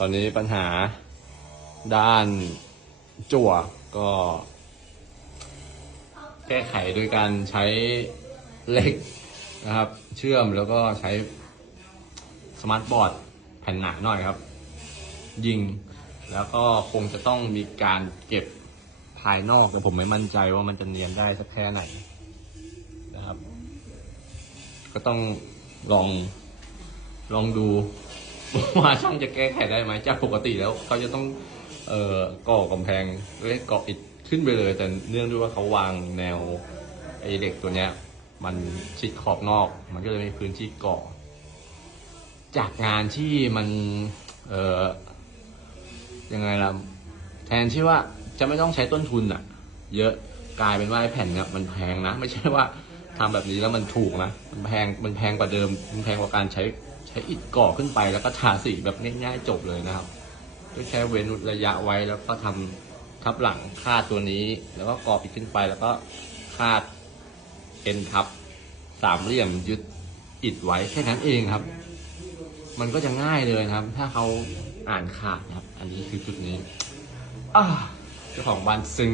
ตอนนี้ปัญหาด้านจั่วก็ แก้ไขโดยการใช้เหล็กนะครับ เชื่อมแล้วก็ใช้สมาร์ทบอร์ดแผ่นหนาหน่อยครับ ยิงแล้วก็คงจะต้องมีการเก็บภายนอกแต่ผมไม่มั่นใจว่ามันจะเนียนได้สักแค่ไหนนะครับ ก็ต้องลองลองดู ว่าช่างจะแก้ไขได้ไหมจากปกติแล้วเขาจะต้องเอ่อก่อกำแพงเล็กก่ออิฐขึ้นไปเลย แต่เนื่องด้วยว่าเขาวางแนวไอ้เหล็กตัวเนี้ย มันชิดขอบนอก มันก็เลยมีพื้นที่ก่อ จากงานที่มันเอ่อยังไงล่ะแทนที่ว่าจะไม่ต้องใช้ต้นทุนอะเยอะกลายเป็นว่าไอ้แผ่นเนี่ยมันแพงนะ ไม่ใช่ว่าทำแบบนี้แล้วมันถูกนะมันแพงมันแพงกว่าเดิมมันแพงกว่าการใช้ ช้อิฐก่อขึ้นไปแล้วก็ทาสีแบบง่ายๆจบเลยนะครับก็แค่เว้นระยะไว้แล้วก็ทำทับหลังคาดตัวนี้ แล้วก็ก่อปิดขึ้นไปแล้วก็คาดเอ็นทับสามเหลี่ยมยึดอิฐไว้แค่นั้นเองครับ มันก็จะง่ายเลยครับ ถ้าเขาอ่านขาดนะครับ อันนี้คือจุดนี้อ่าเจ้าของบ้านซึ่ง